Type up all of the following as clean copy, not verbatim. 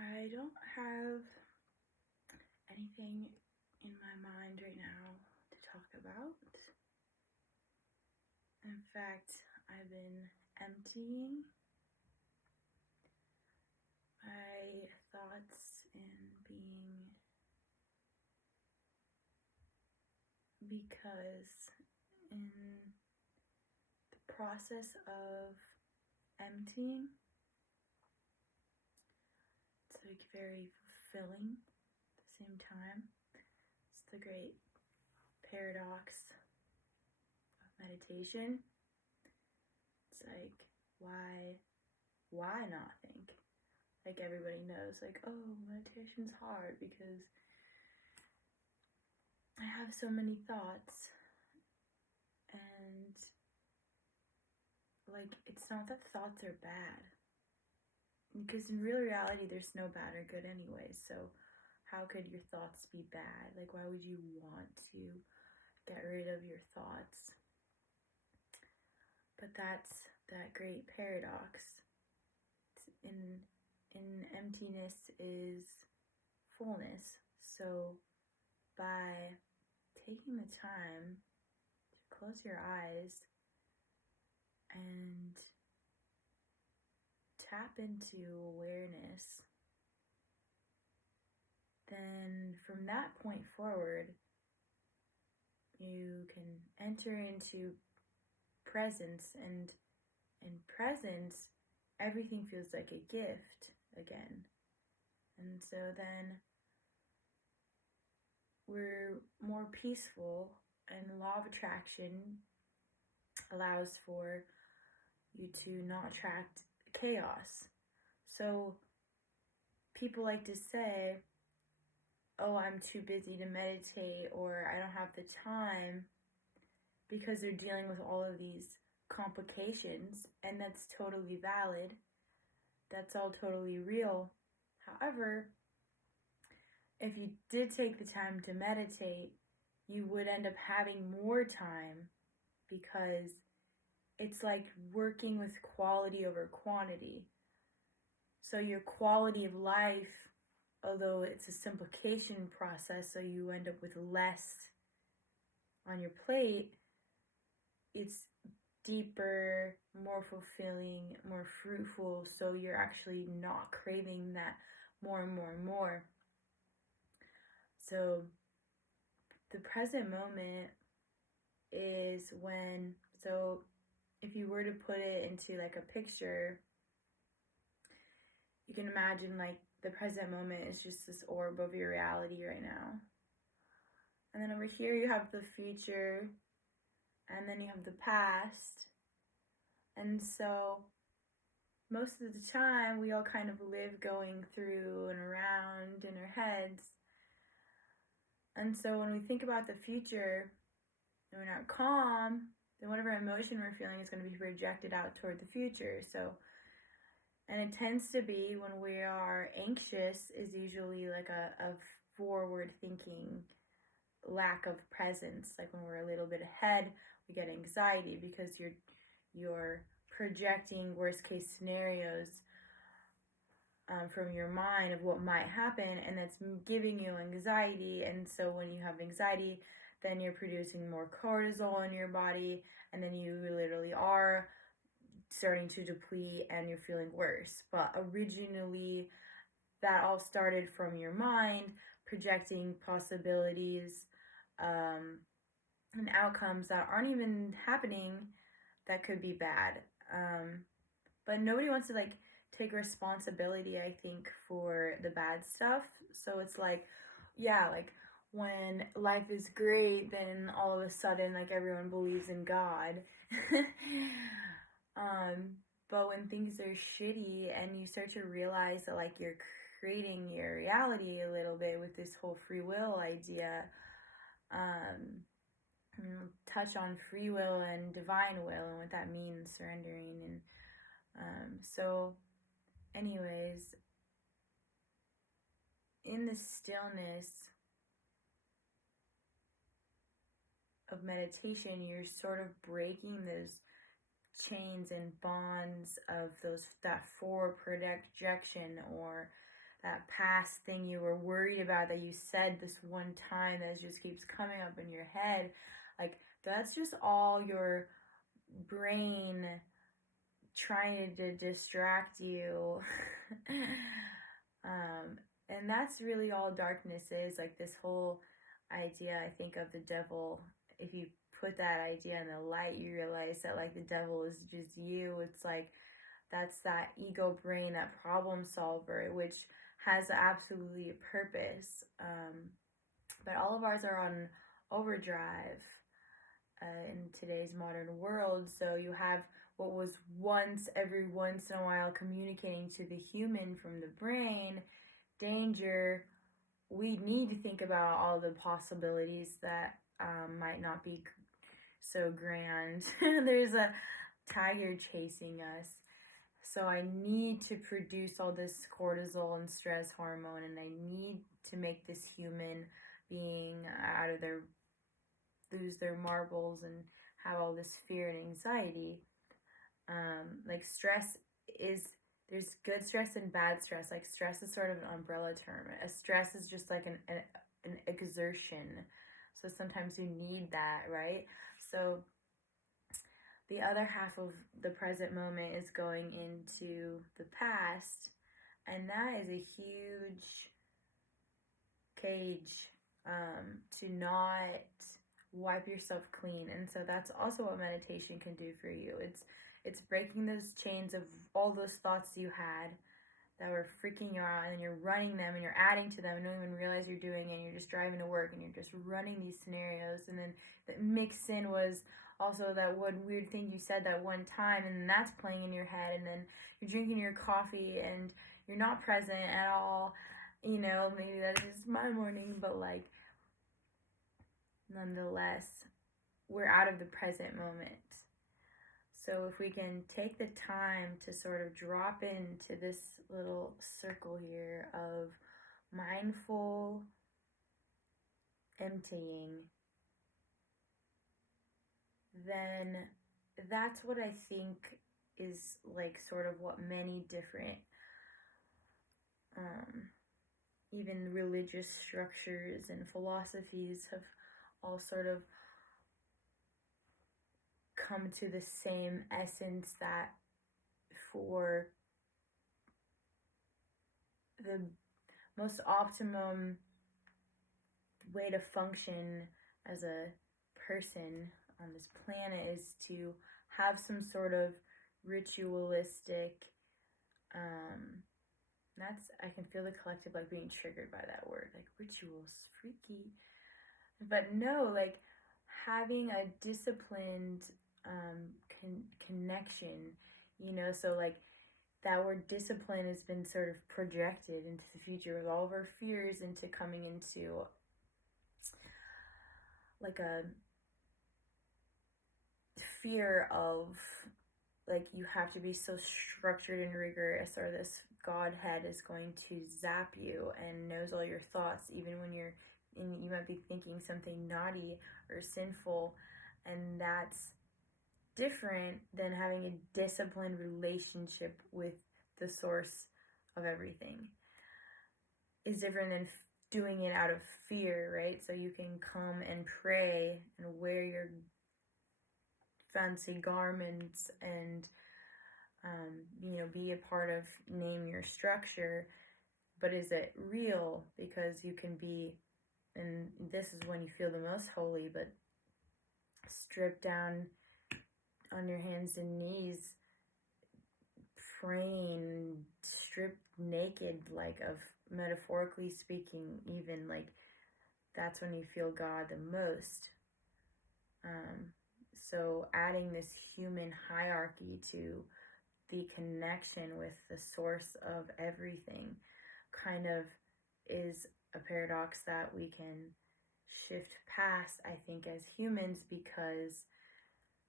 I don't have anything in my mind right now to talk about. In fact, I've been emptying my thoughts and being, because in the process of emptying, it's like very fulfilling at the same time. It's the great paradox of meditation. It's like, why not think? Like, everybody knows, like, oh, meditation's hard because I have so many thoughts, and like, it's not that thoughts are bad, because in real reality there's no bad or good anyway. So how could your thoughts be bad? Like, why would you want to get rid of your thoughts? But that's that great paradox. In emptiness is fullness. So by taking the time to close your eyes and tap into awareness, then from that point forward, you can enter into presence, and in presence, everything feels like a gift again. And so then we're more peaceful, and law of attraction allows for you to not attract chaos. So people like to say, oh, I'm too busy to meditate, or I don't have the time, because they're dealing with all of these complications, and that's totally valid. That's all totally real. However, if you did take the time to meditate, you would end up having more time, because it's like working with quality over quantity. So your quality of life, although it's a simplification process, so you end up with less on your plate, it's deeper, more fulfilling, more fruitful, so you're actually not craving that more and more and more. So the present moment is when, so if you were to put it into like a picture, you can imagine like the present moment is just this orb of your reality right now. And then over here you have the future, and then you have the past. And so most of the time we all kind of live going through and around in our heads. And so when we think about the future and we're not calm, then whatever emotion we're feeling is going to be projected out toward the future. So, and it tends to be when we are anxious is usually like a forward thinking lack of presence. Like when we're a little bit ahead, we get anxiety because you're projecting worst case scenarios from your mind of what might happen, and that's giving you anxiety. And so when you have anxiety, then you're producing more cortisol in your body, and then you literally are starting to deplete and you're feeling worse. But originally, that all started from your mind projecting possibilities and outcomes that aren't even happening, that could be bad. But nobody wants to like take responsibility, I think, for the bad stuff. So it's like, yeah, like when life is great, then all of a sudden like everyone believes in God. But when things are shitty and you start to realize that like you're creating your reality a little bit with this whole free will idea, touch on free will and divine will and what that means, surrendering. And so anyways, in the stillness of meditation, you're sort of breaking those chains and bonds of that forward projection or that past thing you were worried about that you said this one time that just keeps coming up in your head, like that's just all your brain trying to distract you. And that's really all darkness is, like this whole idea, I think, of the devil. If you put that idea in the light, you realize that like the devil is just you. It's like that's that ego brain, that problem solver, which has absolutely a purpose. But all of ours are on overdrive in today's modern world. So you have what was once every once in a while communicating to the human from the brain, danger. We need to think about all the possibilities that might not be so grand. There's a tiger chasing us. So I need to produce all this cortisol and stress hormone, and I need to make this human being out of their, lose their marbles and have all this fear and anxiety. Like stress is, there's good stress and bad stress. Like stress is sort of an umbrella term. A stress is just like an exertion. So sometimes you need that, right? So the other half of the present moment is going into the past, and that is a huge cage to not wipe yourself clean. And so that's also what meditation can do for you. It's breaking those chains of all those thoughts you had that were freaking you out, and then you're running them and you're adding to them and don't even realize you're doing it, and you're just driving to work and you're just running these scenarios. And then the mixed in was also that one weird thing you said that one time, and that's playing in your head, and then you're drinking your coffee and you're not present at all. You know, maybe that's just my morning, but like nonetheless, we're out of the present moment. So if we can take the time to sort of drop into this little circle here of mindful emptying, then that's what I think is like sort of what many different even religious structures and philosophies have all sort of come to the same essence, that for the most optimum way to function as a person on this planet is to have some sort of ritualistic, that's, I can feel the collective like being triggered by that word, like rituals, freaky. But no, like having a disciplined connection, you know. So like that word discipline has been sort of projected into the future with all of our fears into coming into like a fear of like you have to be so structured and rigorous, or this Godhead is going to zap you and knows all your thoughts even when you're in, you might be thinking something naughty or sinful. And that's different than having a disciplined relationship with the source of everything. Is different than doing it out of fear, right? So you can come and pray and wear your fancy garments and you know, be a part of name your structure, but is it real? Because you can be, and this is when you feel the most holy, but stripped down on your hands and knees, praying, stripped naked, like of metaphorically speaking, even like that's when you feel God the most. So adding this human hierarchy to the connection with the source of everything kind of is a paradox that we can shift past, I think, as humans, because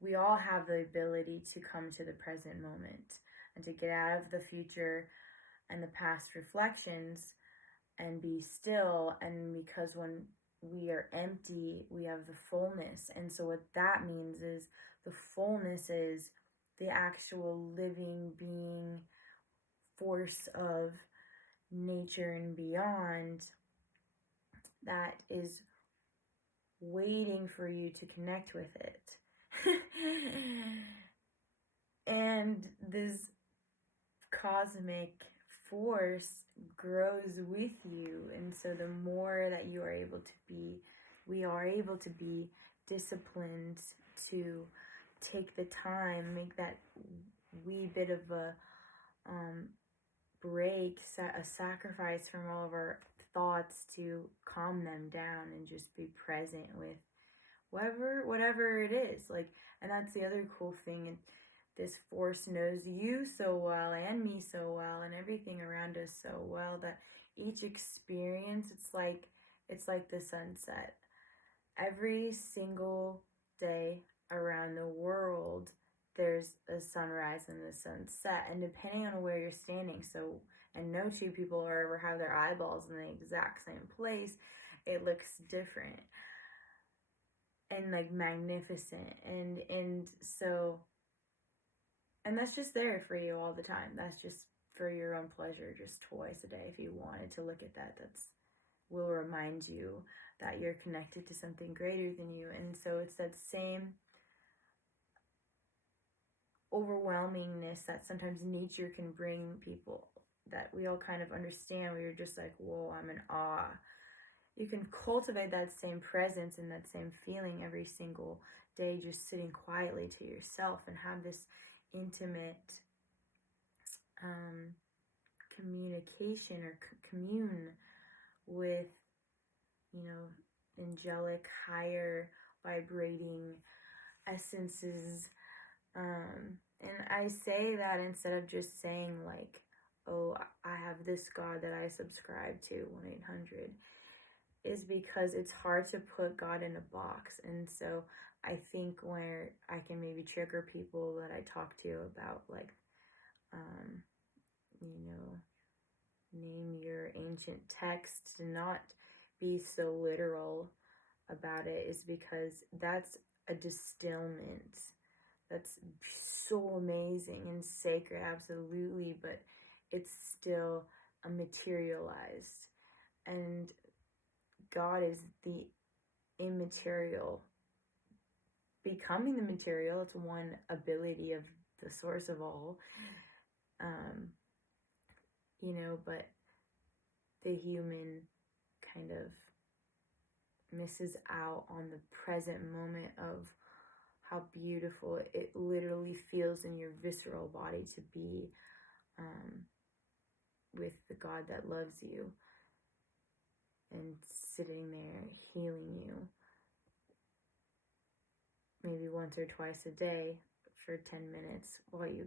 we all have the ability to come to the present moment and to get out of the future and the past reflections and be still. And because when we are empty, we have the fullness. And so what that means is the fullness is the actual living being force of nature and beyond that is waiting for you to connect with it. And this cosmic force grows with you, and so the more that you are able to be, we are able to be disciplined to take the time, make that wee bit of a break, a sacrifice from all of our thoughts to calm them down and just be present with whatever it is. Like, and that's the other cool thing. And this force knows you so well and me so well and everything around us so well that each experience, it's like the sunset. Every single day around the world, there's a sunrise and a sunset, and depending on where you're standing, so, and no two people are ever have their eyeballs in the exact same place, it looks different and like magnificent, and so, and that's just there for you all the time. That's just for your own pleasure, just twice a day. If you wanted to look at that, that's will remind you that you're connected to something greater than you. And so it's that same overwhelmingness that sometimes nature can bring people, that we all kind of understand. We are just like, whoa, I'm in awe. You can cultivate that same presence and that same feeling every single day, just sitting quietly to yourself and have this intimate communication or commune with, you know, angelic, higher vibrating essences. And I say that instead of just saying like, oh, I have this God that I subscribe to, 1-800, is because it's hard to put God in a box. And so I think where I can maybe trigger people that I talk to about, like, you know, name your ancient text, to not be so literal about it, is because that's a distillment. That's so amazing and sacred, absolutely, but it's still a materialized. And God is the immaterial becoming the material. It's one ability of the source of all. You know, but the human kind of misses out on the present moment of how beautiful it literally feels in your visceral body to be with the God that loves you and sitting there healing you maybe once or twice a day for 10 minutes while you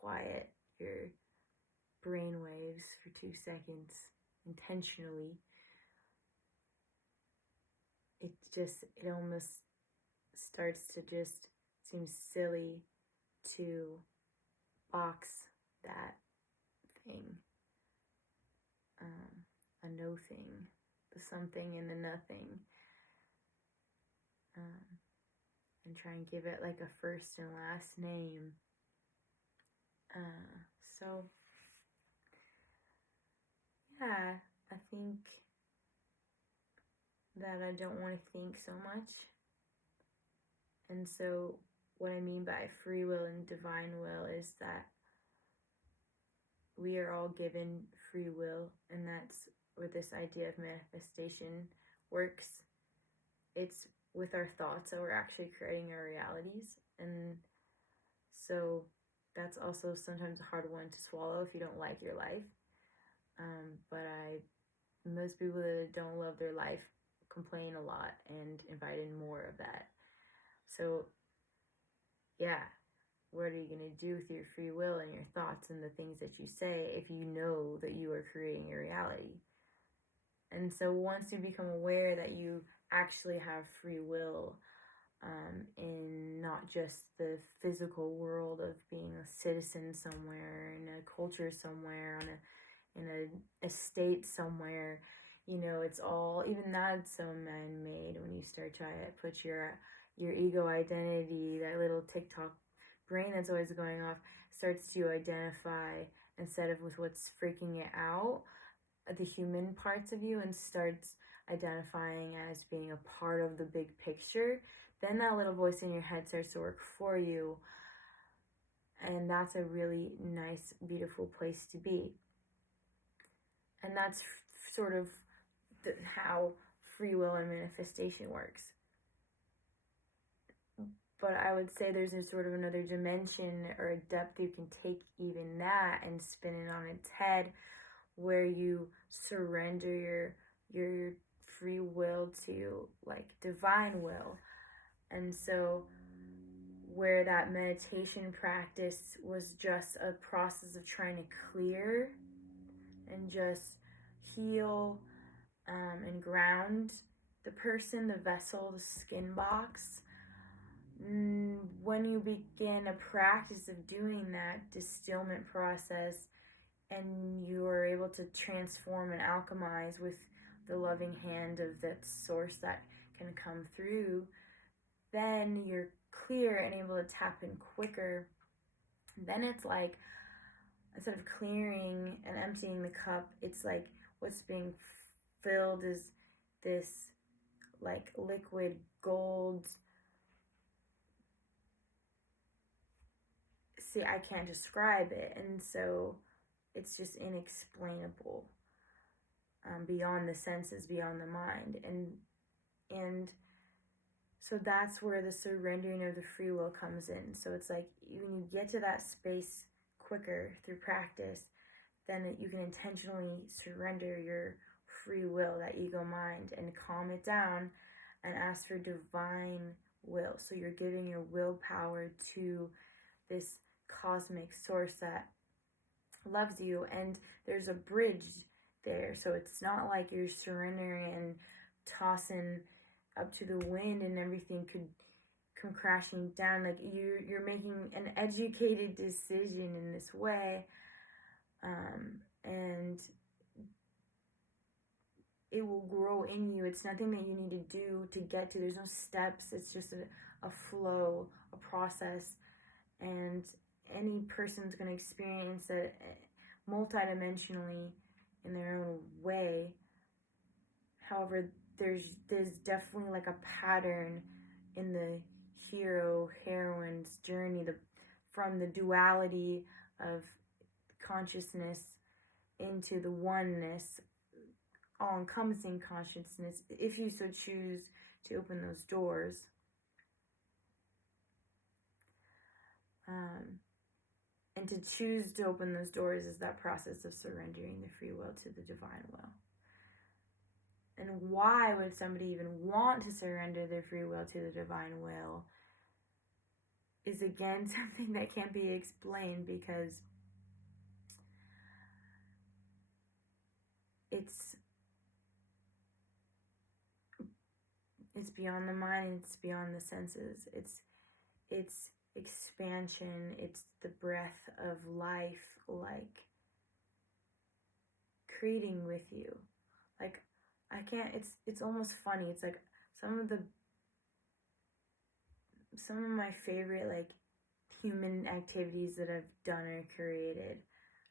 quiet your brain waves for 2 seconds intentionally. It almost starts to just seem silly to box that thing, a no thing, the something and the nothing, and try and give it like a first and last name. So yeah, I think that I don't want to think so much. And so what I mean by free will and divine will is that we are all given free will, and that's where this idea of manifestation works. It's with our thoughts that we're actually creating our realities. And so that's also sometimes a hard one to swallow if you don't like your life. But most people that don't love their life complain a lot and invite in more of that. So yeah, what are you going to do with your free will and your thoughts and the things that you say if you know that you are creating your reality? And so once you become aware that you actually have free will, in not just the physical world of being a citizen somewhere, in a culture somewhere, in a estate somewhere, you know, it's all, even that's so man-made when you start trying to put your ego identity, that little TikTok brain that's always going off, starts to identify instead of with what's freaking it out, the human parts of you and starts identifying as being a part of the big picture, then that little voice in your head starts to work for you. And that's a really nice, beautiful place to be. And that's sort of how free will and manifestation works. But I would say there's a sort of another dimension or a depth you can take even that and spin it on its head, where you surrender your free will to like divine will. And so where that meditation practice was just a process of trying to clear and just heal and ground the person, the vessel, the skin box. When you begin a practice of doing that distillment process, and you are able to transform and alchemize with the loving hand of that source that can come through, then you're clear and able to tap in quicker. Then it's like, instead of clearing and emptying the cup, it's like what's being filled is this like liquid gold. See, I can't describe it, and so it's just inexplainable, beyond the senses, beyond the mind, and so that's where the surrendering of the free will comes in. So it's like when you get to that space quicker through practice, then you can intentionally surrender your free will, that ego mind, and calm it down and ask for divine will. So you're giving your willpower to this cosmic source that loves you, and there's a bridge there. So it's not like you're surrendering and tossing up to the wind and everything could come crashing down. Like you're making an educated decision in this way, and it will grow in you. It's nothing that you need to do to get to. There's no steps. It's just a flow, a process, and any person's going to experience it multidimensionally in their own way. However, there's definitely like a pattern in the heroine's journey, from the duality of consciousness into the oneness, all-encompassing consciousness, if you so choose to open those doors. And to choose to open those doors is that process of surrendering the free will to the divine will. And why would somebody even want to surrender their free will to the divine will is again something that can't be explained, because it's beyond the mind, it's beyond the senses. It's expansion, it's the breath of life, like creating with you. Like I can't, it's almost funny. It's like some of my favorite like human activities that I've done or created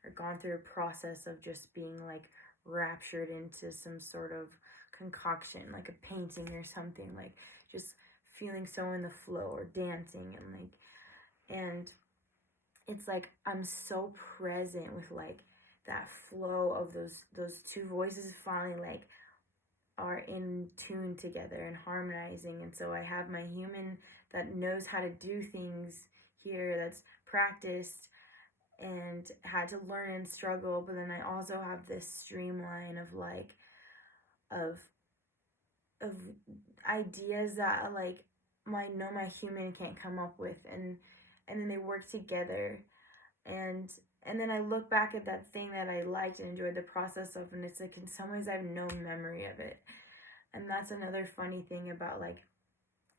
or gone through a process of just being like raptured into some sort of concoction, like a painting or something, like just feeling so in the flow, or dancing, and it's like I'm so present with like that flow of those two voices finally like are in tune together and harmonizing. And so I have my human that knows how to do things here, that's practiced and had to learn and struggle, but then I also have this streamline of like of ideas that like my human can't come up with, and then they work together, and then I look back at that thing that I liked and enjoyed the process of, and it's like in some ways I have no memory of it. And that's another funny thing about like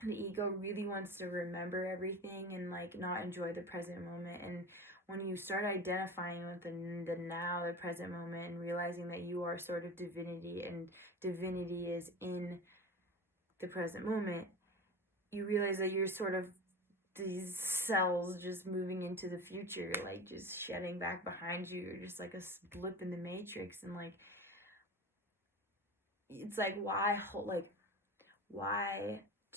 the ego really wants to remember everything and like not enjoy the present moment. And when you start identifying with the now, the present moment, and realizing that you are sort of divinity and divinity is in the present moment, you realize that you're sort of these cells just moving into the future, like just shedding back behind you. You're just like a blip in the matrix, and like it's like, why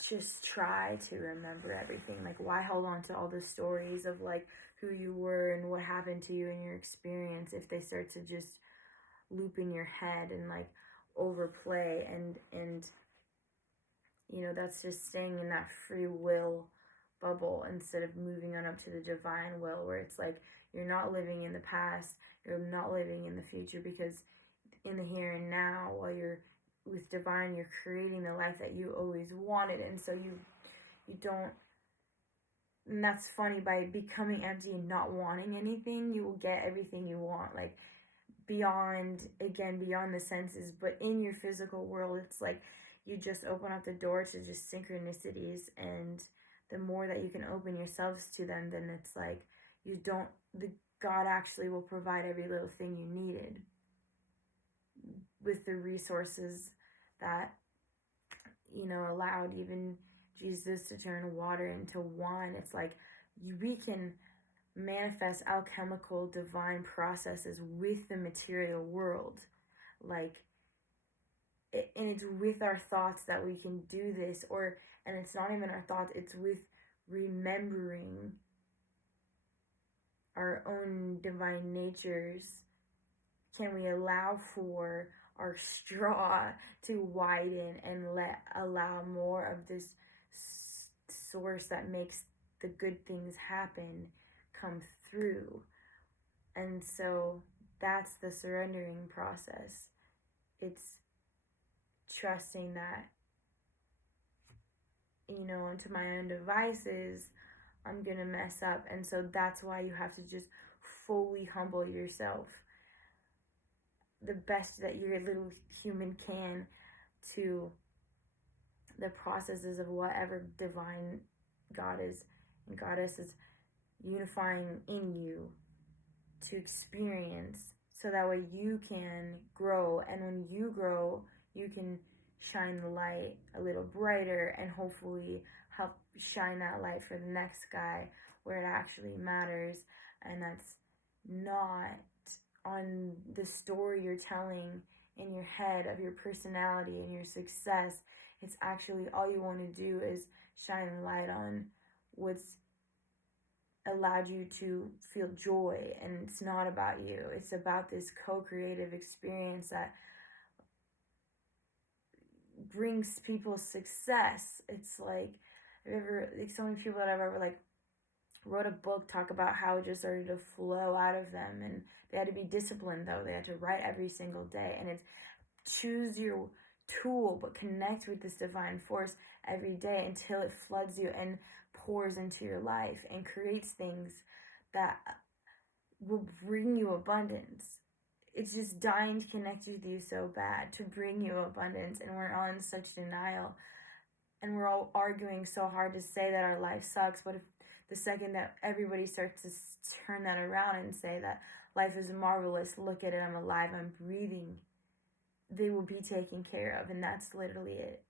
just try to remember everything? Like, why hold on to all the stories of like who you were and what happened to you in your experience if they start to just loop in your head and like overplay, and that's just staying in that free will bubble instead of moving on up to the divine will, where it's like you're not living in the past, you're not living in the future, because in the here and now, while you're with divine, you're creating the life that you always wanted. And so you don't, and that's funny, by becoming empty and not wanting anything, you will get everything you want, like beyond the senses. But in your physical world, it's like you just open up the door to just synchronicities, and the more that you can open yourselves to them, then it's like the God actually will provide every little thing you needed with the resources that allowed even Jesus to turn water into wine. It's like we can manifest alchemical divine processes with the material world, and it's with our thoughts that we can do this, and it's not even our thoughts, it's with remembering our own divine natures. Can we allow for our straw to widen and allow more of this source that makes the good things happen come through? And so that's the surrendering process. It's trusting that, into my own devices, I'm gonna mess up. And so that's why you have to just fully humble yourself the best that your little human can to the processes of whatever divine goddess and goddess is unifying in you to experience, so that way you can grow. And when you grow, you can shine the light a little brighter and hopefully help shine that light for the next guy where it actually matters. And that's not on the story you're telling in your head of your personality and your success. It's actually all you want to do is shine the light on what's allowed you to feel joy. And it's not about you, it's about this co-creative experience that brings people success. It's like so many people that I've ever wrote a book talk about how it just started to flow out of them, and they had to be disciplined, though. They had to write every single day, and it's choose your tool, but connect with this divine force every day until it floods you and pours into your life and creates things that will bring you abundance. It's just dying to connect with you so bad, to bring you abundance, and we're all in such denial, and we're all arguing so hard to say that our life sucks. But if the second that everybody starts to turn that around and say that life is marvelous, look at it, I'm alive, I'm breathing, they will be taken care of. And that's literally it.